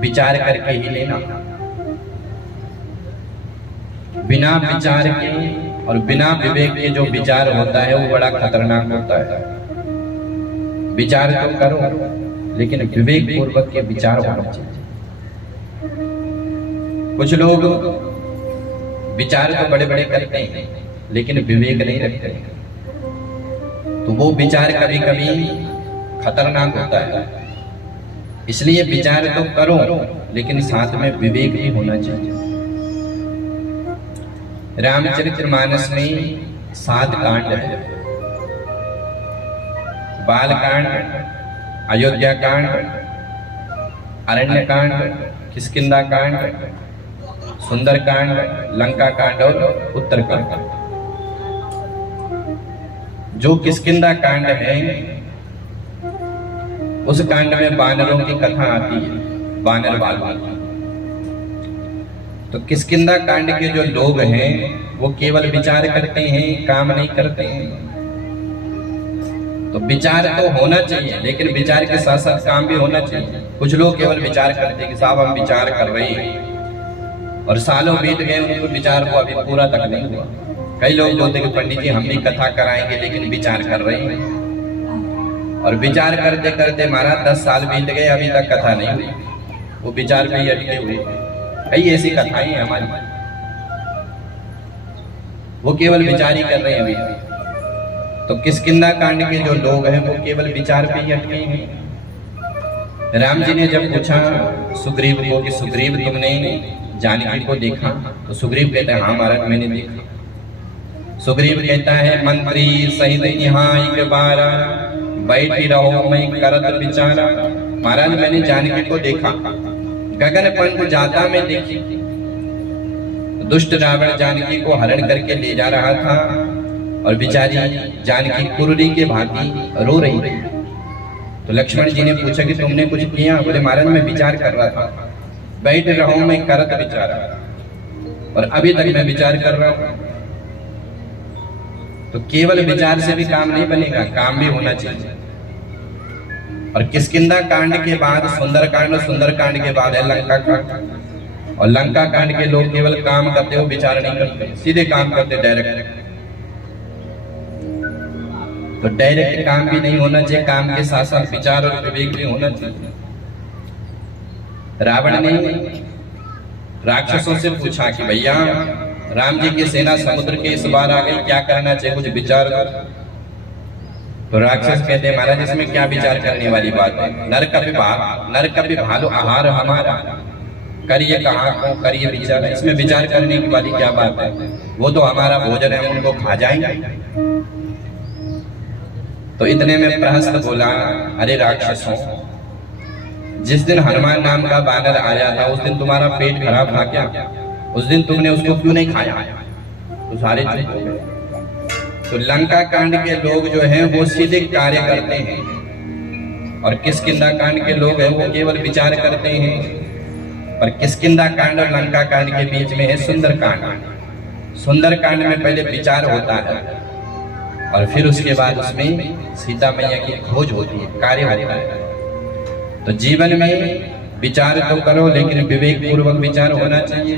विचार करके ही लेना। बिना विचार के और बिना विवेक के जो विचार होता है वो बड़ा खतरनाक होता है। विचार तो करो लेकिन विवेक पूर्वक के विचार होना चाहिए। कुछ लोग विचार तो बड़े बड़े करते हैं लेकिन विवेक नहीं रखते, तो वो विचार कभी कभी खतरनाक होता है। इसलिए विचार तो करो लेकिन साथ में विवेक भी होना चाहिए। रामचरितमानस में 7 कांड है। बाल कांड, अयोध्या कांड, अरण्य कांड, किष्किंधा कांड, सुंदर कांड, लंका कांड और उत्तर कांड। जो किष्किंधा कांड है उस कांड में वानरों की कथा आती है, वानर बाल। तो किष्किंधा कांड के जो लोग हैं वो केवल विचार करते हैं, काम नहीं करते हैं। तो विचार तो होना चाहिए लेकिन विचार के साथ साथ काम भी होना चाहिए। कुछ लोग केवल विचार करते हैं कि साहब हम विचार कर रहे हैं और सालों बीत गए, उनको विचार को अभी पूरा तक नहीं हुआ। कई लोग बोलते हैं कि पंडित जी हम भी कथा कराएंगे लेकिन विचार कर रहे हैं, और विचार करते करते महाराज 10 साल बीत गए अभी तक कथा नहीं हुई, वो विचार में ही अटके हुए। कई ऐसी कथाएं हैं हमारी, वो केवल विचार ही कर रहे हैं अभी। तो किष्किंधा कांड के जो लोग हैं वो केवल विचार पे ही अटके हैं। राम जी ने जब पूछा सुग्रीव को कि सुग्रीव तुमने जानकी को देखा, तो सुग्रीव कहता है हाँ महाराज मैंने देखा। सुग्रीव कहता है मंत्री सहित यहाँ एक बार बैठी रहो मैं करत विचारा। महाराज मैंने जानकी को देखा, गगन पंख जाता में देखी। दुष्ट रावण जानकी को हरण करके ले जा रहा था और बेचारी जानकी कुर्री के भांति रो रही थी। तो लक्ष्मण जी ने पूछा कि तुमने कुछ किया? बोले महाराज मैं विचार कर रहा था, बैठ रहा हूं मैं करत विचारा, और अभी तक मैं विचार कर रहा हूं। तो केवल विचार से भी काम नहीं बनेगा, काम भी होना चाहिए। और किष्किंधा कांड के बाद सुंदर कांड, और सुंदर कांड के बाद है लंका कांड। और लंका कांड के लोग केवल काम करते हो, विचार नहीं करते, सीधे काम करते डायरेक्ट। तो डायरेक्ट काम भी नहीं होना चाहिए, काम के साथ साथ विचार और विवेक भी होना चाहिए। रावण ने राक्षसों से पूछा कि भैया राम जी की सेना समुद्र के इस बार आ गई, क्या करना चाहिए, कुछ विचार करो। तो राक्षस कहते हैं महाराज इसमें क्या विचार करने वाली बात है, नर कभी भालो आहार हमारा, करिए कहाँ को करिए विचार, इसमें विचार करने की वाली क्या बात है, वो तो हमारा भोजन है, उनको खा जाएंगे। तो इतने में प्रहस्त बोला अरे राक्षसों, जिस दिन हनुमान नाम का बानर आया था उस दिन तुम्हारा पेट खराब था क्या? उस दिन तुमने उसको क्यों नहीं खाया? तो सारे चुप हो गए। तो लंका कांड के लोग जो हैं वो सीधे कार्य करते हैं, और किष्किंधा कांड के लोग हैं वो केवल विचार करते हैं। पर किष्किंधा कांड और लंका कांड के बीच में है सुंदर कांड। सुंदर कांड में पहले विचार होता है और फिर उसके बाद उसमें सीता मैया की खोज होती है, कार्य होता है। तो जीवन में विचार तो करो लेकिन विवेक पूर्वक विचार होना चाहिए।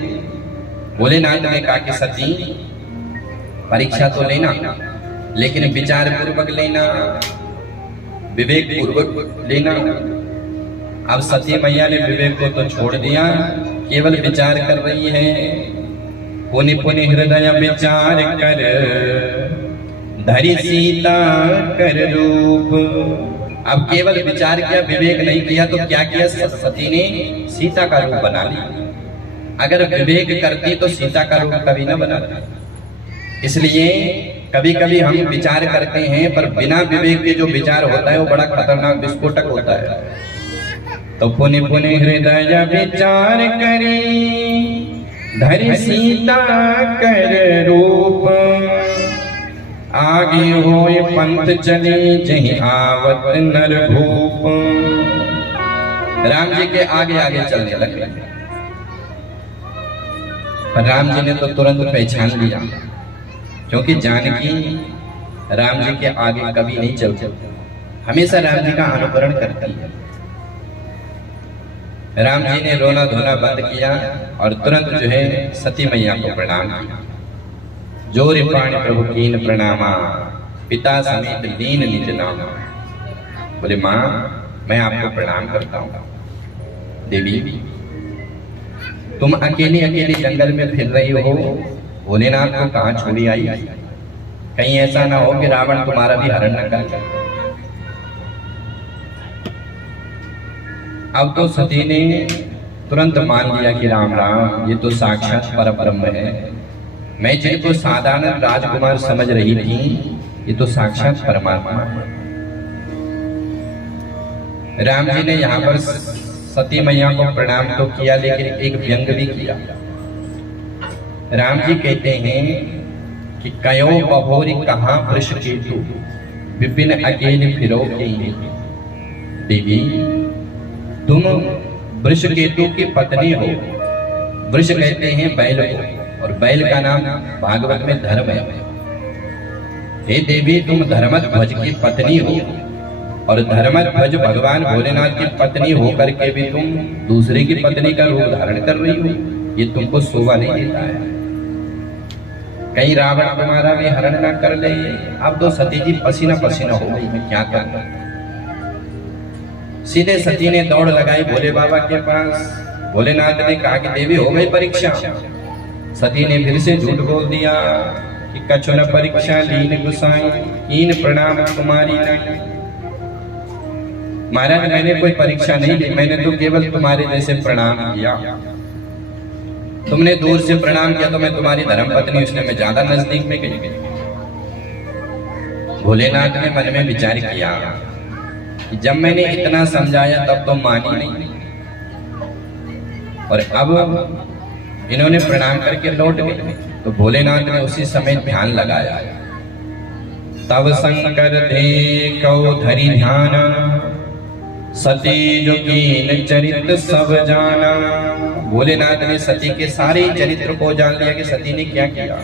भोलेनाथ ने कहा कि सती परीक्षा तो लेना लेकिन विचार पूर्वक लेना, विवेक पूर्वक लेना। अब सती मैया ने विवेक को तो छोड़ दिया, केवल विचार कर रही है। पुनि पुनि हृदय विचार कर धरि सीता कर रूप। अब केवल विचार किया, विवेक नहीं किया, तो क्या किया सती ने? सीता का रूप बना लिया। अगर विवेक करती तो सीता का रूप कभी ना बनाती। इसलिए कभी कभी हम विचार करते हैं पर बिना विवेक के जो विचार होता है वो बड़ा खतरनाक विस्फोटक होता है। तो पुनि पुनि हृदय विचार करी धरि सीता कर रूप। आगे होए पंथ चले जहि आवत नर भूप। राम जी के आगे आगे चलने लगे। पर राम जी ने तो तुरंत पहचान लिया, क्योंकि जानकी राम जी के आगे कभी नहीं चलती, हमेशा राम जी का अनुकरण करती है। राम जी ने रोना धोना बंद किया और तुरंत जो है सती मैया को प्रणाम किया। जोर पाणी प्रभु कीन प्रणामा, पिता समेत लीन निज नामा। बोले माँ मैं आपको प्रणाम करता हूँ। देवी तुम अकेली अकेली जंगल में फिर रही हो, भोलेनाथ को कहाँ छोड़ी आई? कहीं ऐसा ना हो कि रावण तुम्हारा भी हरण न कर जाए। अब तो सती ने तुरंत मान लिया कि राम राम ये तो साक्षात परब्रह्म है। मैं जिनको साधारण राजकुमार समझ रही थी ये तो साक्षात परमात्मा। राम जी ने यहाँ पर सती मैया को प्रणाम तो किया, लेकिन एक व्यंग भी किया। राम जी कहते हैं कि कयो बहोरी कहाँ वृष केतु, विपिन अकेले फिरो के। देवी तुम वृष केतु की पत्नी हो। वृष कहते हैं बैल को, और बैल का नाम भागवत में धर्म है। हे देवी तुम धर्मध्वज की पत्नी हो, और धर्मध्वज भगवान भोलेनाथ की पत्नी होकर के भी तुम दूसरे की पत्नी का रूप धारण कर रही हो, ये तुमको शोभा नहीं देता है। कहीं रावण तुम्हारा भी हरण ना कर ले। अब तो सती जी पसीना पसीना हो गई है, क्या करना। सीधे सती ने दौड़ लगाई भोले बाबा के पास। भोलेनाथ ने कहा कि देवी हो गई परीक्षा। सती ने फिर से झूठ बोल दिया कि कछु न परीक्षा लीन गुसाई, कीन प्रणाम तुम्हारी नहीं। महाराज मैंने कोई परीक्षा नहीं ली, मैंने तो केवल तुम्हारे जैसे प्रणाम किया। तुमने दूर से प्रणाम किया तो मैं तुम्हारी धर्मपत्नी, उसने मैं ज्यादा नजदीक में गई। भोलेनाथ ने मन में विचार किया कि जब मैंने इतना समझाया तब तो मानी नहीं, और अब इन्होंने प्रणाम करके लौट गए। तो भोलेनाथ ने उसी समय ध्यान लगाया। तब शंकर देखो धरि ध्यान, सती जो कीन चरित्र सब जाना। भोलेनाथ ने सती के सारे चरित्र को जान लिया कि सती ने क्या किया।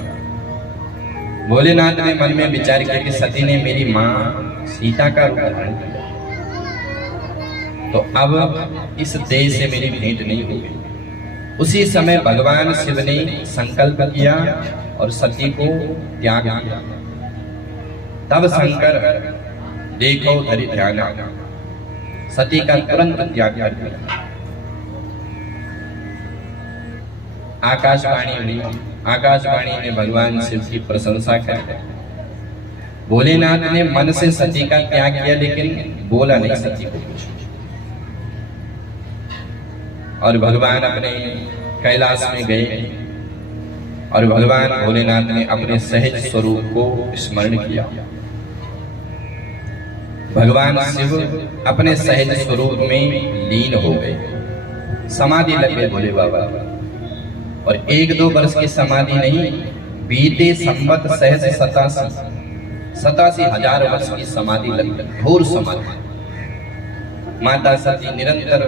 भोलेनाथ ने मन में विचार किया कि सती ने मेरी माँ सीता का रूप धारण किया, तो अब इस देह से मेरी भेंट नहीं होगी। उसी समय भगवान शिव ने संकल्प किया और सती को त्याग किया। तब शंकर देखो धरि ध्यान, सती का तुरंत त्याग कर दिया। आकाशवाणी हुई। आकाशवाणी ने भगवान शिव की प्रशंसा कर। भोलेनाथ ने मन से सती का त्याग किया, लेकिन बोला नहीं सती को कुछ। और भगवान अपने कैलाश में गए, और भगवान भोलेनाथ ने अपने सहज स्वरूप को स्मरण किया। भगवान शिव अपने सहज स्वरूप में लीन हो गए, समाधि लग गए भोले बाबा। और 1-2 वर्ष की समाधि नहीं, बीते संवत सहज 87 हजार वर्ष की समाधि लग गई, घोर समाधि। माता सती निरंतर